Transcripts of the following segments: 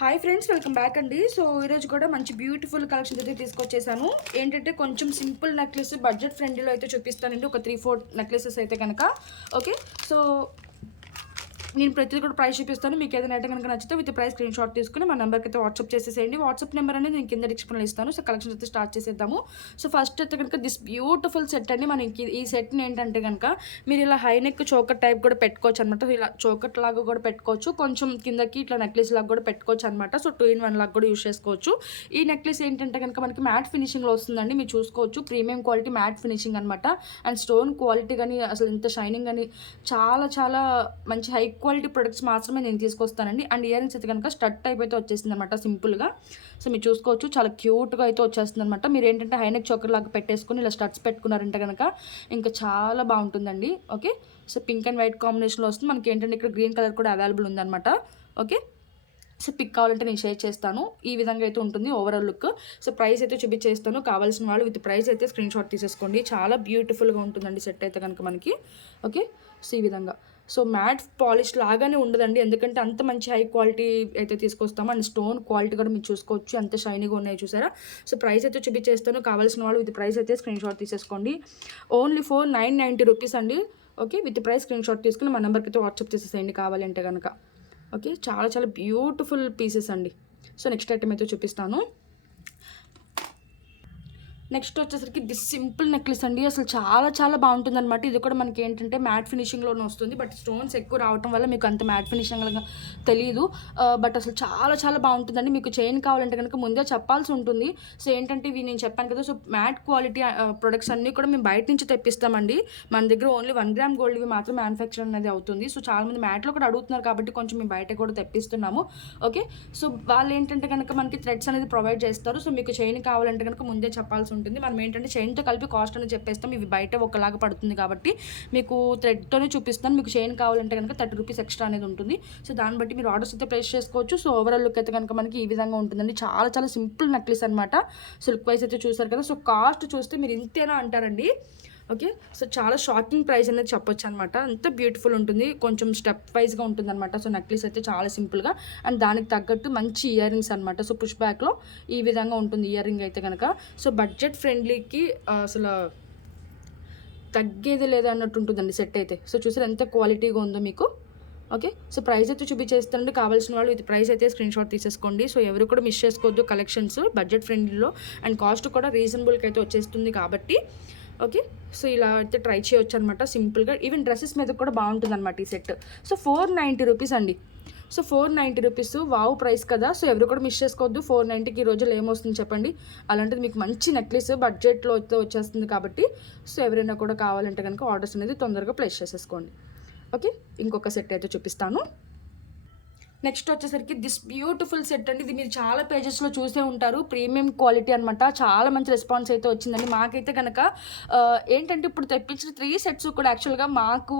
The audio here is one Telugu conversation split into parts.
హాయ్ ఫ్రెండ్స్, వెల్కమ్ బ్యాక్ అండి. సో ఈరోజు కూడా మంచి బ్యూటిఫుల్ కలెక్షన్ అయితే తీసుకొచ్చేసాను. ఏంటంటే కొంచెం సింపుల్ నెక్లెస్ బడ్జెట్ ఫ్రెండ్లీలో అయితే చూపిస్తానండి. ఒక 3-4 నెక్లెసెస్ అయితే కనుక. ఓకే, సో నేను ప్రతిదీ కూడా ప్రైస్ చూపిస్తాను. మీకు ఏదైనా అయితే కనుక నచ్చితే విత్ ప్రైస్ స్క్రీన్ షాట్ తీసుకుని మా నెంబర్కి అయితే వాట్సాప్ చేసేసేయండి. వాట్సాప్ నెంబర్ అనేది నేను కింద డిస్క్రిప్షన్లో ఇస్తాను. సో కలెక్షన్ అయితే స్టార్ట్ చేసేద్దాము. సో ఫస్ట్ అయితే కనుక దిస్ బ్యూటిఫుల్ సెట్ అండి. మనకి ఈ సెట్ని ఏంటంటే కనుక మీరు ఇలా హై నెక్ చోకర్ టైప్ కూడా పెట్టుకోవచ్చు అనమాట. ఇలా చోకట్ లాగా కూడా పెట్టుకోవచ్చు, కొంచెం కిందకి ఇట్లా నెక్లెస్ లాగా కూడా పెట్టుకోవచ్చు అనమాట. సో 2-in-1 లాగా కూడా యూస్ చేసుకోవచ్చు. ఈ నెక్లెస్ ఏంటంటే కనుక మనకి మ్యాట్ ఫినిషింగ్లో వస్తుందండి. మీరు చూసుకోవచ్చు, ప్రీమియం క్వాలిటీ మ్యాట్ ఫినిషింగ్ అనమాట. అండ్ స్టోన్ క్వాలిటీ కానీ అసలు ఇంత షైనింగ్ కానీ చాలా చాలా మంచి హై క్వాలిటీ ప్రొడక్ట్స్ మాత్రమే నేను తీసుకొస్తానండి. అండ్ ఇయర్ రింగ్స్ అయితే కనుక స్టడ్ టైప్ అయితే వచ్చేసింది అనమాట, సింపుల్గా. సో మీరు చూసుకోవచ్చు, చాలా క్యూట్గా అయితే వచ్చేస్తుంది అనమాట. మీరు ఏంటంటే హైనెక్ చోకర్ లాగా పెట్టేసుకుని ఇలా స్టడ్స్ పెట్టుకున్నారంటే కనుక ఇంకా చాలా బాగుంటుందండి. Okay, so pink and white కాంబినేషన్లో వస్తుంది. మనకి ఏంటంటే ఇక్కడ గ్రీన్ కలర్ కూడా అవైలబుల్ ఉందన్నమాట. ఓకే, సో పిక్ కావాలంటే నేను షేర్ చేస్తాను. ఈ విధంగా అయితే ఉంటుంది ఓవరాల్ లుక్. సో ప్రైస్ అయితే చూపించేస్తాను. కావాల్సిన వాళ్ళు విత్ ప్రైస్ అయితే స్క్రీన్ షాట్ తీసేసుకోండి. చాలా బ్యూటిఫుల్గా ఉంటుందండి సెట్ అయితే కనుక మనకి. ఓకే, సో ఈ విధంగా సో మ్యాట్ పాలిష్ లాగానే ఉండదండి, ఎందుకంటే అంత మంచి హై క్వాలిటీ అయితే తీసుకొస్తాము. అండ్ స్టోన్ క్వాలిటీ కూడా మీరు చూసుకోవచ్చు, ఎంత షైనీగా ఉన్నాయి చూసారా. సో ప్రైస్ అయితే చూపించేస్తాను. కావాల్సిన వాళ్ళు విత్ ప్రైస్ అయితే స్క్రీన్ షాట్ తీసేసుకోండి. ఓన్లీ ఫర్ 990 రూపీస్ అండి. Okay, with price screen shot తీసుకుని మా నెంబర్కి అయితే వాట్సాప్ చేసేసేయండి కావాలంటే కనుక. ఓకే, చాలా చాలా బ్యూటిఫుల్ పీసెస్ అండి. సో నెక్స్ట్ ఐటమ్ అయితే చూపిస్తాను. నెక్స్ట్ వచ్చేసరికి దిస్ సింపుల్ నెక్లెస్ అండి. అసలు చాలా చాలా బాగుంటుంది అనమాట. ఇది కూడా మనకి ఏంటంటే మ్యాట్ ఫినిషింగ్లోనే వస్తుంది, బట్ స్టోన్స్ ఎక్కువ రావటం వల్ల మీకు అంత మ్యాట్ ఫినిషింగ్ తెలియదు. బట్ అసలు చాలా చాలా బాగుంటుందండి. మీకు చైన్ కావాలంటే కనుక ముందే చెప్పాల్సి ఉంటుంది. సో ఏంటంటే ఇవి నేను చెప్పాను కదా, సో మ్యాట్ క్వాలిటీ ప్రొడక్ట్స్ అన్నీ కూడా మేము బయట నుంచి తెప్పిస్తామండి. మన దగ్గర ఓన్లీ 1 గ్రామ్ గోల్డ్ ఇవి మాత్రం మ్యానుఫ్యాక్చర్ అనేది అవుతుంది. సో చాలామంది మ్యాట్లో కూడా అడుగుతున్నారు కాబట్టి కొంచెం మేము బయట కూడా తెప్పిస్తున్నాము. ఓకే, సో వాళ్ళు ఏంటంటే కనుక మనకి థ్రెడ్స్ అనేది ప్రొవైడ్ చేస్తారు. సో మీకు చైన్ కావాలంటే కనుక ముందే చెప్పాల్సి ఉంటుంది. మనం ఏంటంటే చైన్తో కలిపి కాస్ట్ అనేది చెప్పేస్తాం. ఇవి బయట ఒకలాగా పడుతుంది కాబట్టి మీకు థ్రెడ్తోనే చూపిస్తాను. మీకు చైన్ కావాలంటే కనుక 30 రూపీస్ ఎక్స్ట్రా అనేది ఉంటుంది. సో దాన్ని బట్టి మీరు ఆర్డర్స్ అయితే ప్లేస్ చేసుకోవచ్చు. సో ఓవరాల్ లుక్ అయితే కనుక మనకి ఈ విధంగా ఉంటుందండి. చాలా చాలా సింపుల్ నెక్లెస్ అనమాట. సో లుక్ వైజ్ అయితే చూసారు కదా. సో కాస్ట్ చూస్తే మీరు ఇంతేనా అంటారండి. ఓకే, సో చాలా షాకింగ్ ప్రైస్ అనేది చెప్పొచ్చు అనమాట. అంత బ్యూటిఫుల్ ఉంటుంది, కొంచెం స్టెప్ వైజ్గా ఉంటుంది అనమాట. సో నెక్లెస్ అయితే చాలా సింపుల్గా అండ్ దానికి తగ్గట్టు మంచి ఇయర్ రింగ్స్ అనమాట. సో పుష్ బ్యాక్లో ఈ విధంగా ఉంటుంది ఇయర్ రింగ్ అయితే కనుక. సో బడ్జెట్ ఫ్రెండ్లీకి అసలు తగ్గేది లేదా అన్నట్టు ఉంటుందండి సెట్ అయితే. సో చూసారు ఎంత క్వాలిటీగా ఉందో మీకు. ఓకే, సో ప్రైస్ అయితే చూపించేస్తానండి. కావాల్సిన వాళ్ళు ఇది ప్రైస్ అయితే స్క్రీన్ షాట్ తీసేసుకోండి. సో ఎవరు కూడా మిస్ చేసుకోవద్దు. కలెక్షన్స్ బడ్జెట్ ఫ్రెండ్లీలో అండ్ కాస్ట్ కూడా రీజనబుల్కి అయితే వచ్చేస్తుంది కాబట్టి. ఓకే, సో ఇలా అయితే ట్రై చేయొచ్చు అనమాట సింపుల్గా. ఈవెన్ డ్రెస్సెస్ మీద కూడా బాగుంటుంది అనమాట ఈ సెట్. సో 490 రూపీస్ అండి. సో 490 రూపీస్ వావ్ ప్రైస్ కదా. సో ఎవరు కూడా మిస్ చేసుకోవద్దు. 490కి ఈ రోజులు ఏమొస్తుంది చెప్పండి. అలాంటిది మీకు మంచి నెక్లెస్ బడ్జెట్లో అయితే వచ్చేస్తుంది కాబట్టి. సో ఎవరైనా కూడా కావాలంటే కనుక ఆర్డర్స్ అనేది తొందరగా ప్లేస్ చేసేసుకోండి. ఓకే, ఇంకొక సెట్ అయితే చూపిస్తాను. నెక్స్ట్ వచ్చేసరికి దిస్ బ్యూటిఫుల్ సెట్ అండి. ఇది మీరు చాలా పేజెస్లో చూసే ఉంటారు. ప్రీమియం క్వాలిటీ అనమాట. చాలా మంచి రెస్పాన్స్ అయితే వచ్చిందండి. మాకైతే కనుక ఏంటంటే ఇప్పుడు తెప్పించిన 3 సెట్స్ కూడా యాక్చువల్గా మాకు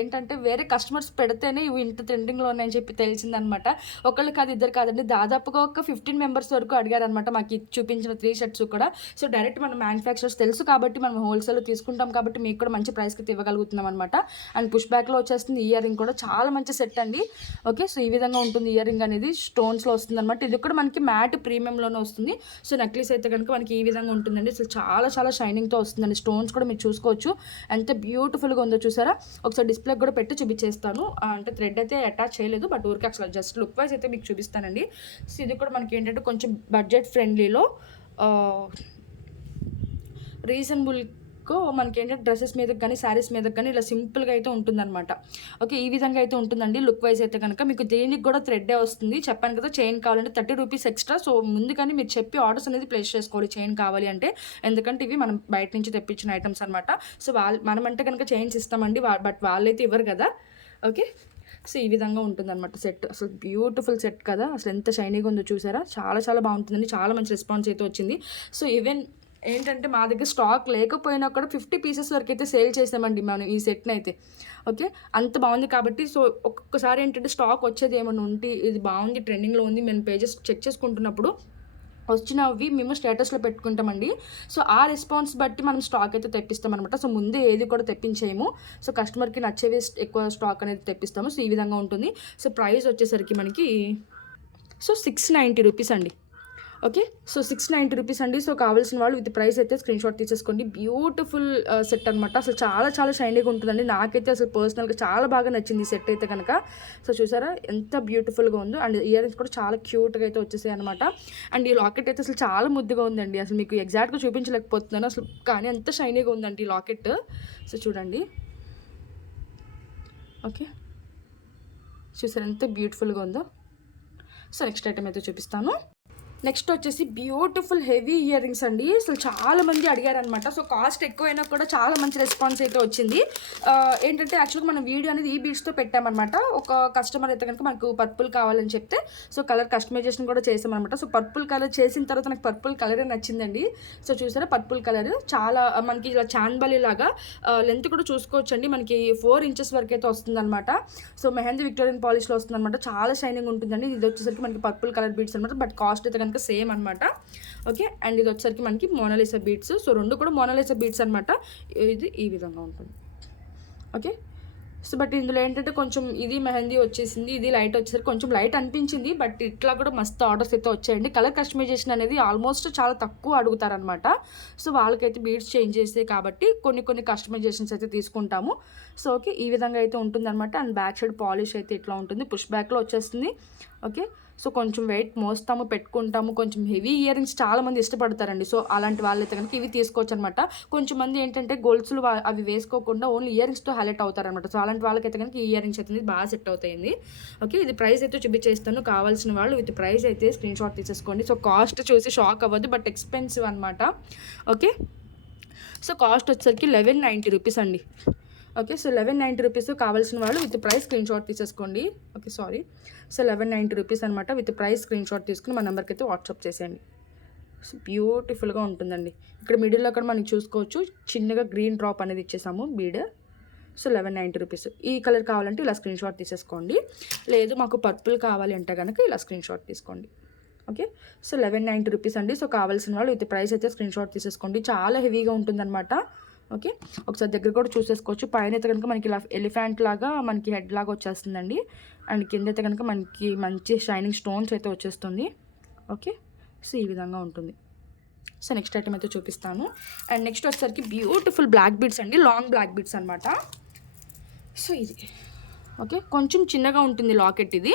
ఏంటంటే వేరే కస్టమర్స్ పెడితేనే ఇవి ఇంత ట్రెండింగ్లో ఉన్నాయని చెప్పి తెలిసిందనమాట. ఒకళ్ళు కాదు, ఇద్దరు కాదండి, దాదాపుగా ఒక 15 మెంబర్స్ వరకు అడిగారనమాట మాకు చూపించిన 3 సెట్స్ కూడా. సో డైరెక్ట్ మన మ్యానుఫ్యాక్చరర్స్ తెలుసు కాబట్టి మనం హోల్సేల్ తీసుకుంటాం కాబట్టి మీకు కూడా మంచి ప్రైస్కి ఇవ్వగలుగుతున్నాం అనమాట. అండ్ పుష్ బ్యాక్లో వచ్చేస్తుంది ఇయర్ రింగ్ కూడా చాలా మంచి సెట్ అండి. ఓకే, సో ఈ విధంగా ఉంటుంది ఇయర్ రింగ్ అనేది, స్టోన్స్లో వస్తుంది అనమాట. ఇది కూడా మనకి మ్యాట్ ప్రీమియంలోనే వస్తుంది. సో నెక్లెస్ అయితే కనుక మనకి ఈ విధంగా ఉంటుందండి. అసలు చాలా చాలా షైనింగ్తో వస్తుందండి. స్టోన్స్ కూడా మీరు చూసుకోవచ్చు ఎంత బ్యూటిఫుల్గా ఉందో చూసారా. ఒకసారి డిస్ప్లే కూడా పెట్టి చూపించేస్తాను. అంటే థ్రెడ్ అయితే అటాచ్ చేయలేదు, బట్ ఊరికి అసలు జస్ట్ లుక్ వైజ్ అయితే మీకు చూపిస్తానండి. సో ఇది కూడా మనకి ఏంటంటే కొంచెం బడ్జెట్ ఫ్రెండ్లీలో రీజనబుల్ మనకి ఏంటంటే డ్రెస్సెస్ మీద కానీ శారీస్ మీద కానీ ఇలా సింపుల్గా అయితే ఉంటుందన్నమాట. ఓకే, ఈ విధంగా అయితే ఉంటుందండి. లుక్ వైజ్ అయితే కనుక మీకు దేనికి కూడా థ్రెడ్డే వస్తుంది. చెప్పాను కదా, చైన్ కావాలంటే 30 రూపీస్ ఎక్స్ట్రా. సో ముందుగానే మీరు చెప్పి ఆర్డర్స్ అనేది ప్లేస్ చేసుకోవాలి చైన్ కావాలి అంటే, ఎందుకంటే ఇవి మనం బయట నుంచి తెప్పించిన ఐటమ్స్ అనమాట. సో మనం అంటే కనుక చైన్స్ ఇస్తామండి, బట్ వాళ్ళైతే ఇవ్వరు కదా. ఓకే, సో ఈ విధంగా ఉంటుందన్నమాట సెట్. అసలు బ్యూటిఫుల్ సెట్ కదా. అసలు ఎంత షైనీగా ఉందో చూసారా. చాలా చాలా బాగుంటుందండి. చాలా మంచి రెస్పాన్స్ అయితే వచ్చింది. సో ఈవెన్ ఏంటంటే మా దగ్గర స్టాక్ లేకపోయినా కూడా 50 పీసెస్ వరకు అయితే సేల్ చేసామండి మనం ఈ సెట్ని అయితే. ఓకే, అంత బాగుంది కాబట్టి. సో ఒక్కొక్కసారి ఏంటంటే స్టాక్ వచ్చేది ఏమైనా ఉంటే ఇది బాగుంది ట్రెండింగ్లో ఉంది మేము పేజెస్ చెక్ చేసుకుంటున్నప్పుడు వచ్చినవి మేము స్టేటస్లో పెట్టుకుంటామండి. సో ఆ రెస్పాన్స్ బట్టి మనం స్టాక్ అయితే తెప్పిస్తాం అనమాట. సో ముందే ఏది కూడా తెప్పించేయము. సో కస్టమర్కి నచ్చేవి ఎక్కువ స్టాక్ అనేది తెప్పిస్తాము. సో ఈ విధంగా ఉంటుంది. సో ప్రైస్ వచ్చేసరికి మనకి సో 690 రూపీస్ అండి. ఓకే, సో 690 రూపీస్ అండి. సో కావాల్సిన వాళ్ళు విత్ ప్రైస్ అయితే స్క్రీన్ షాట్ తీసేసుకోండి. బ్యూటిఫుల్ సెట్ అనమాట. అసలు చాలా చాలా షైనీగా ఉంటుందండి. నాకైతే అసలు పర్సనల్గా చాలా బాగా నచ్చింది ఈ సెట్ అయితే కనుక. సో చూసారా ఎంత బ్యూటిఫుల్గా ఉందో. అండ్ ఇయర్ రింగ్స్ కూడా చాలా క్యూట్గా అయితే వచ్చేసాయి అనమాట. అండ్ ఈ లాకెట్ అయితే అసలు చాలా ముద్దుగా ఉందండి. అసలు మీకు ఎగ్జాక్ట్గా చూపించలేకపోతున్నాను అసలు, కానీ ఎంత షైనీగా ఉందండి ఈ లాకెట్. సో చూడండి, ఓకే చూసారా ఎంత బ్యూటిఫుల్గా ఉందో. సో నెక్స్ట్ ఐటమ్ అయితే చూపిస్తాను. నెక్స్ట్ వచ్చేసి బ్యూటిఫుల్ హెవీ ఇయర్ రింగ్స్ అండి. అసలు చాలా మంది అడిగారనమాట. సో కాస్ట్ ఎక్కువైనా కూడా చాలా మంచి రెస్పాన్స్ అయితే వచ్చింది. ఏంటంటే యాక్చువల్గా మనం వీడియో అనేది ఈ బీడ్స్తో పెట్టామన్నమాట. ఒక కస్టమర్ అయితే కనుక మనకు పర్పుల్ కావాలని చెప్తే సో కలర్ కస్టమైజేషన్ కూడా చేసామన్నమాట. సో పర్పుల్ కలర్ చేసిన తర్వాత నాకు పర్పుల్ కలరే నచ్చిందండి. సో చూసారా పర్పుల్ కలర్ చాలా మనకి ఇలా చాన్బలి లాగా లెంత్ కూడా చూసుకోవచ్చండి. మనకి 4 ఇంచెస్ వరకు అయితే వస్తుందన్నమాట. సో మెహందీ విక్టోరియన్ పాలిష్లో వస్తుందన్నమాట. చాలా షైనింగ్ ఉంటుందండి. ఇది వచ్చేసరికి మనకి పర్పుల్ కలర్ బీడ్స్ అనమాట. బట్ కాస్ట్ అయితే కనుక సేమ్ అనమాట. ఓకే, అండ్ ఇది వచ్చేసరికి మనకి మోనాలిసా బీడ్స్. సో రెండు కూడా మోనాలిసా బీడ్స్ అనమాట. ఇది ఈ విధంగా ఉంటుంది. ఓకే, సో బట్ ఇందులో ఏంటంటే కొంచెం ఇది మెహందీ వచ్చేసింది, ఇది లైట్ వచ్చేసరికి కొంచెం లైట్ అనిపించింది. బట్ ఇట్లా కూడా మస్తు ఆర్డర్స్ అయితే వచ్చాయండి. కలర్ కస్టమైజేషన్ అనేది ఆల్మోస్ట్ చాలా తక్కువ అడుగుతారనమాట. సో వాళ్ళకైతే బీడ్స్ చేంజ్ చేస్తే కాబట్టి కొన్ని కస్టమైజేషన్స్ అయితే తీసుకుంటాము. సో ఓకే, ఈ విధంగా అయితే ఉంటుందన్నమాట. అండ్ బ్యాక్ సైడ్ పాలిష్ అయితే ఇట్లా ఉంటుంది, పుష్ బ్యాక్లో వచ్చేస్తుంది. ఓకే, సో కొంచెం వెయిట్ మోస్తాము, పెట్టుకుంటాము. కొంచెం హెవీ ఇయర్ రింగ్స్ చాలా మంది ఇష్టపడతారండి. సో అలాంటి వాళ్ళైతే కనుక ఇవి తీసుకోవచ్చు అనమాట. కొంచెం మంది ఏంటంటే గొలుసులు అవి వేసుకోకుండా ఓన్లీ ఇయర్ రింగ్స్తో హైలైట్ అవుతారనమాట. సో అలాంటి వాళ్ళకైతే కనుక ఈ ఇయర్ రింగ్స్ అయితే బాగా సెట్ అవుతాయండి. ఓకే, ఇది ప్రైస్ అయితే చూపించేస్తాను. కావాల్సిన వాళ్ళు విత్ ప్రైస్ అయితే స్క్రీన్ షాట్ తీసేసుకోండి. సో కాస్ట్ చూసి షాక్ అవ్వద్దు, బట్ ఎక్స్పెన్సివ్ అనమాట. ఓకే, సో కాస్ట్ వచ్చేసరికి 1190 రూపీస్ అండి. Okay, so 1190 rupees. కావాల్సిన వాళ్ళు విత్ ప్రైస్ స్క్రీన్ షాట్ తీసేసుకోండి. ఓకే సారీ, సో 1190 రూపీస్ అనమాట. విత్ ప్రైస్ స్క్రీన్ షాట్ తీసుకుని మన నెంబర్కి అయితే వాట్సాప్ చేసేయండి. సో బ్యూటిఫుల్గా ఉంటుందండి. ఇక్కడ మిడిల్లో అక్కడ మనకి చూసుకోవచ్చు చిన్నగా గ్రీన్ డ్రాప్ అనేది ఇచ్చేసాము బీడ్. So 1190 rupees. ఈ కలర్ కావాలంటే ఇలా స్క్రీన్ షాట్ తీసేసుకోండి. లేదు మాకు పర్పుల్ కావాలి అంటే కనుక ఇలా స్క్రీన్ షాట్ తీసుకోండి. ఓకే, సో 1190 రూపీస్ అండి. సో కావాల్సిన వాళ్ళు విత్ ప్రైస్ అయితే స్క్రీన్ షాట్ తీసేసుకోండి. చాలా హెవీగా ఉంటుందన్నమాట. ఓకే, ఒకసారి దగ్గర కూడా చూసేసుకోవచ్చు. పైన అయితే కనుక మనకి ఇలా ఎలిఫెంట్ లాగా మనకి హెడ్ లాగా వచ్చేస్తుందండి. అండ్ కింద అయితే కనుక మనకి మంచి షైనింగ్ స్టోన్స్ అయితే వచ్చేస్తుంది. ఓకే, సో ఈ విధంగా ఉంటుంది. సో నెక్స్ట్ ఐటమ్ అయితే చూపిస్తాను. అండ్ నెక్స్ట్ వచ్చేసరికి బ్యూటిఫుల్ బ్లాక్ బీడ్స్ అండి, లాంగ్ బ్లాక్ బీడ్స్ అనమాట. సో ఇది ఓకే, కొంచెం చిన్నగా ఉంటుంది లాకెట్ ఇది.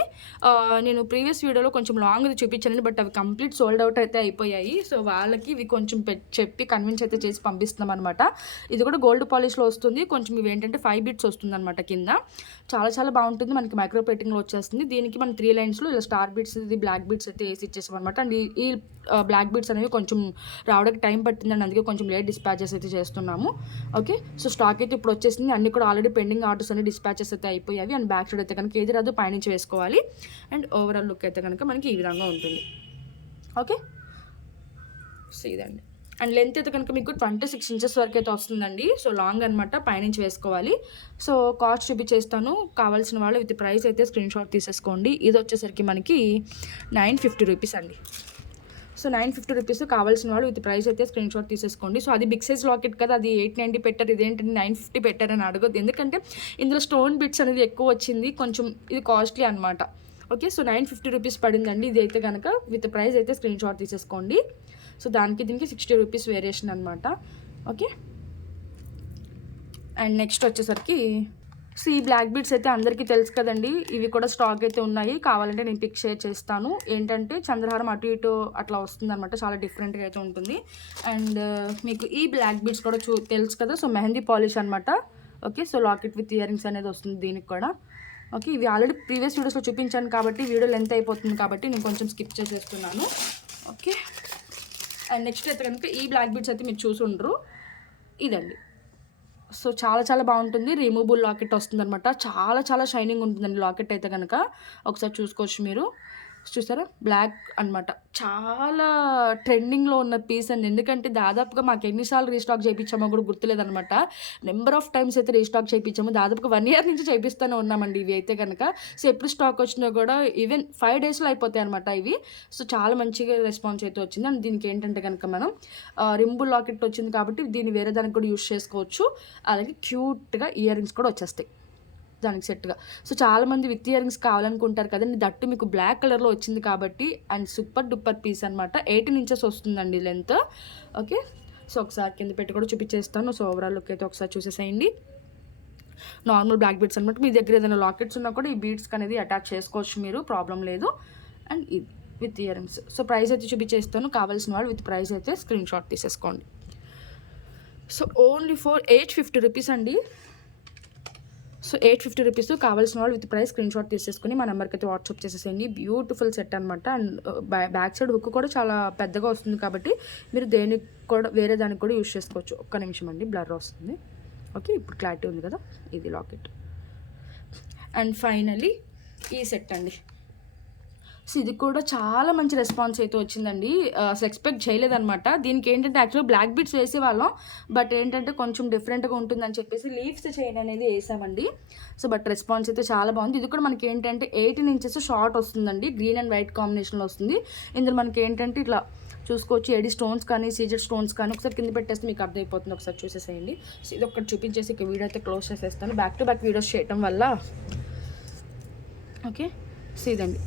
నేను ప్రీవియస్ వీడియోలో కొంచెం లాంగ్ చూపించానండి, బట్ అవి కంప్లీట్ సోల్డ్ అవుట్ అయితే అయిపోయాయి. సో వాళ్ళకి ఇవి కొంచెం చెప్పి కన్విన్స్ అయితే చేసి పంపిస్తున్నాం అనమాట. ఇది కూడా గోల్డ్ పాలిష్లో వస్తుంది. కొంచెం ఇవి ఏంటంటే 5 బీట్స్ వస్తుంది అనమాట కింద. చాలా చాలా బాగుంటుంది. మనకి మైక్రో ప్లేటింగ్లో వచ్చేస్తుంది. దీనికి మనం 3 లైన్స్లో ఇలా స్టార్ బీట్స్, ఇది బ్లాక్ బీట్స్ అయితే వేసి ఇచ్చేసాం అనమాట. అండ్ ఈ బ్లాక్ బీట్స్ అనేవి కొంచెం రావడానికి టైం పట్టిందండి, అందుకే కొంచెం లేట్ డిస్పాచెస్ అయితే చేస్తున్నాము. ఓకే, సో స్టాక్ అయితే ఇప్పుడు వచ్చేసింది. అన్ని కూడా ఆల్రెడీ పెండింగ్ ఆర్డర్స్ అన్ని డిస్పాచెస్ అయితే అయిపోయాయి. అండ్ బ్యాక్ సైడ్ అయితే కనుక ఏది రాదు, పైనుంచి వేసుకోవాలి. అండ్ ఓవరాల్ లుక్ అయితే కనుక మనకి ఈ విధంగా ఉంటుంది. ఓకే, సో ఇదండి. అండ్ లెంత్ అయితే కనుక మీకు 26 ఇంచెస్ వరకు అయితే వస్తుందండి. సో లాంగ్ అనమాట, పైనుంచి వేసుకోవాలి. సో కాస్ట్ చూపించేస్తాను. కావాల్సిన వాళ్ళు విత్ ప్రైస్ అయితే స్క్రీన్ షాట్ తీసేసుకోండి. ఇది వచ్చేసరికి మనకి 950 రూపీస్ అండి. So 950 rupees. కావాల్సిన వాళ్ళు విత్ ప్రైస్ అయితే స్క్రీన్ షాట్ తీసేసుకోండి. సో అది బిగ్ సైజ్ లాకెట్ కదా, అది 890 పెట్టారు, ఇదేంటంటే 950 పెట్టారని అడగద్దు. ఎందుకంటే ఇందులో స్టోన్ బిట్స్ అనేది ఎక్కువ వచ్చింది, కొంచెం ఇది కాస్ట్లీ అనమాట. ఓకే, సో 950 రూపీస్ పడిందండి. ఇది అయితే కనుక విత్ ప్రైస్ అయితే స్క్రీన్ షాట్ తీసేసుకోండి. సో దానికి దీనికి 60 రూపీస్ వేరియేషన్ అనమాట. ఓకే, అండ్ నెక్స్ట్ వచ్చేసరికి సో ఈ బ్లాక్ బీడ్స్ అయితే అందరికీ తెలుసు కదండి. ఇవి కూడా స్టాక్ అయితే ఉన్నాయి. కావాలంటే నేను పిక్ షేర్ చేస్తాను. ఏంటంటే చంద్రహారం అటు ఇటు అట్లా వస్తుంది అనమాట, చాలా డిఫరెంట్గా అయితే ఉంటుంది. అండ్ మీకు ఈ బ్లాక్ బీడ్స్ కూడా తెలుసు కదా. సో మెహందీ పాలిష్ అనమాట. Okay, so locket with ear rings అనేది వస్తుంది దీనికి కూడా. ఓకే, ఇవి ఆల్రెడీ ప్రీవియస్ వీడియోస్లో చూపించాను కాబట్టి వీడియో లెంత్ అయిపోతుంది కాబట్టి నేను కొంచెం స్కిప్ చేసేస్తున్నాను. ఓకే, అండ్ నెక్స్ట్ అయితే కనుక ఈ బ్లాక్ బీడ్స్ అయితే మీరు చూసి ఉండరు, ఇదండి. సో చాలా చాలా బాగుంటుంది. రిమూవబుల్ లాకెట్ వస్తుంది అనమాట. చాలా చాలా షైనింగ్ ఉంటుందండి లాకెట్ అయితే కనుక. ఒకసారి చూసుకోవచ్చు మీరు. చూసారా బ్లాక్ అనమాట. చాలా ట్రెండింగ్లో ఉన్న పీస్ అండి. ఎందుకంటే దాదాపుగా మాకు ఎన్నిసార్లు రీస్టాక్ చేయించామో కూడా గుర్తులేదనమాట. నెంబర్ ఆఫ్ టైమ్స్ అయితే రీస్టాక్ చేయించాము. దాదాపుగా 1 ఇయర్ నుంచి చేపిస్తూనే ఉన్నామండి ఇవి అయితే కనుక. సో ఎప్పుడు స్టాక్ వచ్చినా కూడా ఈవెన్ 5 డేస్లో అయిపోతాయి అనమాట ఇవి. సో చాలా మంచిగా రెస్పాన్స్ అయితే వచ్చింది. అండ్ దీనికి ఏంటంటే కనుక మనం రింబుల్ లాకెట్ వచ్చింది కాబట్టి దీన్ని వేరే దానికి కూడా యూస్ చేసుకోవచ్చు. అలాగే క్యూట్గా ఇయర్ రింగ్స్ కూడా వచ్చేస్తాయి. దానికి సెట్గా. సో చాలామంది విత్ ఇయర్ రింగ్స్ కావాలనుకుంటారు కదండి, దట్టు మీకు బ్లాక్ కలర్లో వచ్చింది కాబట్టి. అండ్ సూపర్ డూపర్ పీస్ అనమాట. 18 ఇంచెస్ వస్తుందండి లెంత్. ఓకే, సో ఒకసారి కింద పెట్టి కూడా చూపించేస్తాను. సో ఓవరాల్ లుక్ అయితే ఒకసారి చూసేసేయండి. నార్మల్ బ్లాక్ బీడ్స్ అనమాట. మీ దగ్గర ఏదైనా లాకెట్స్ ఉన్నా కూడా ఈ బీడ్స్కి అనేది అటాచ్ చేసుకోవచ్చు మీరు, ప్రాబ్లం లేదు. అండ్ ఇది with ear rings. So price అయితే చూపించేస్తాను, కావాల్సిన వాళ్ళు విత్ ప్రైస్ అయితే స్క్రీన్ షాట్ తీసేసుకోండి. సో ఓన్లీ ఫర్ 850 రూపీస్ అండి. So 850 rupees. కావాల్సిన వాళ్ళు విత్ ప్రైస్ స్క్రీన్ షాట్ తీసేసుకుని మా నెంబర్కి అయితే వాట్సాప్ చేసేసేయండి. బ్యూటిఫుల్ సెట్ అనమాట. అండ్ బ్యాక్ సైడ్ హుక్ కూడా చాలా పెద్దగా వస్తుంది కాబట్టి మీరు దేనికి కూడా వేరే దానికి కూడా యూజ్ చేసుకోవచ్చు. ఒక్క నిమిషం అండి, బ్లర్ వస్తుంది. ఓకే, ఇప్పుడు క్లారిటీ ఉంది కదా. ఇది లాకెట్. అండ్ ఫైనలీ ఈ సెట్ అండి. సో ఇది కూడా చాలా మంచి రెస్పాన్స్ అయితే వచ్చిందండి. అసలు ఎక్స్పెక్ట్ చేయలేదన్నమాట. దీనికి ఏంటంటే యాక్చువల్గా బ్లాక్ బీడ్స్ వేసేవాళ్ళం, బట్ ఏంటంటే కొంచెం డిఫరెంట్గా ఉంటుందని చెప్పేసి లీవ్స్ చైన్ అనేది వేసామండి. సో బట్ రెస్పాన్స్ అయితే చాలా బాగుంది. ఇది కూడా మనకి ఏంటంటే 18 ఇంచెస్ షార్ట్ వస్తుందండి. గ్రీన్ అండ్ వైట్ కాంబినేషన్లో వస్తుంది. ఇందులో మనకి ఏంటంటే ఇట్లా చూసుకోవచ్చు, ఏడి స్టోన్స్ కానీ సీజెడ్ స్టోన్స్ కానీ. ఒకసారి కింద పెట్టేస్తే మీకు అర్థమైపోతుంది, ఒకసారి చూసేసేయండి. సో ఇది ఒకటి చూపించేసి ఇక వీడియో అయితే క్లోజ్ చేసేస్తాను. బ్యాక్ టు బ్యాక్ వీడియోస్ చేయడం వల్ల. ఓకే, సో ఇదండి.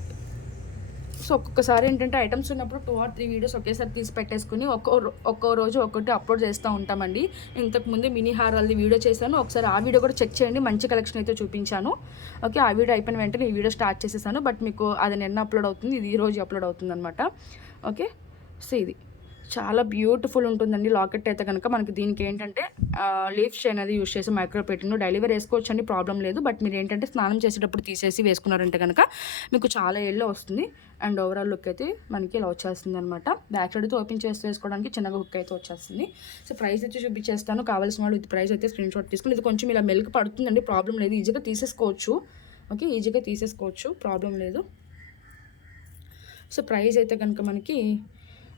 సో ఒక్కొక్కసారి ఏంటంటే ఐటమ్స్ ఉన్నప్పుడు 2 or 3 వీడియోస్ ఒకేసారి తీసి పెట్టేసుకుని ఒక్కో రోజు ఒక్కటి అప్లోడ్ చేస్తూ ఉంటామండి. ఇంతకుముందు మినీ హారాలది వీడియో చేశాను, ఒకసారి ఆ వీడియో కూడా చెక్ చేయండి. మంచి కలెక్షన్ అయితే చూపించాను. ఓకే, ఆ వీడియో అయిపోయిన వెంటనే ఈ వీడియో స్టార్ట్ చేసేసాను. బట్ మీకు అది నిన్న అప్లోడ్ అవుతుంది, ఇది ఈరోజు అప్లోడ్ అవుతుంది అనమాట. ఓకే, సో ఇది చాలా బ్యూటిఫుల్ ఉంటుందండి. లాకెట్ అయితే కనుక మనకి దీనికి ఏంటంటే లీఫ్స్ అనేది యూస్ చేసి మైక్రో పెట్టిన డైలీ వేర్ వేసుకోవచ్చు అండి, ప్రాబ్లం లేదు. బట్ మీరు ఏంటంటే స్నానం చేసేటప్పుడు తీసేసి వేసుకున్నారంటే కనుక మీకు చాలా ఏళ్ళలో వస్తుంది. అండ్ ఓవరాల్ లుక్ అయితే మనకి ఇలా వచ్చేస్తుంది అనమాట. బ్యాక్ సైడ్ అయితే ఓపెన్ చేసి వేసుకోవడానికి చిన్నగా హుక్ అయితే వచ్చేస్తుంది. సో ప్రైస్ అయితే చూపించేస్తాను, కావాల్సిన వాళ్ళు విత్ ప్రైస్ అయితే స్క్రీన్ షాట్ తీసుకుని. ఇది కొంచెం ఇలా మెల్క్ పడుతుందండి, ప్రాబ్లం లేదు, ఈజీగా తీసేసుకోవచ్చు. ఓకే, ఈజీగా తీసేసుకోవచ్చు, ప్రాబ్లం లేదు. సో ప్రైస్ అయితే కనుక మనకి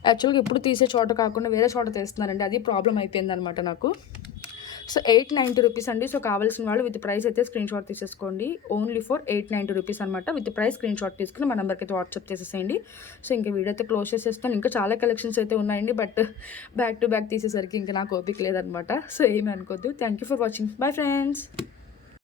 యాక్చువల్గా ఎప్పుడు తీసే చోట కాకుండా వేరే చోట తీస్తున్నారండి, అది ప్రాబ్లం అయిపోయిందనమాట నాకు. సో 890 రూపీస్ అండి. సో కావాల్సిన వాళ్ళు విత్ ప్రైస్ అయితే స్క్రీన్ షాట్ తీసేసుకోండి. ఓన్లీ ఫర్ 890 రూపీస్ అనమాట. విత్ ప్రైస్ స్క్రీన్ షాట్ తీసుకుని మా నెంబర్కి అయితే వాట్సాప్ చేసేసేయండి. సో ఇంకా వీడియో అయితే క్లోజ్ చేసేస్తాను. ఇంకా చాలా కలెక్షన్స్ అయితే ఉన్నాయండి, బట్ బ్యాక్ టు బ్యాక్ తీసేసరికి ఇంకా నాకు ఓపిక లేదనమాట. సో ఏమీ అనుకోద్దు. Thank you for watching. Bye friends.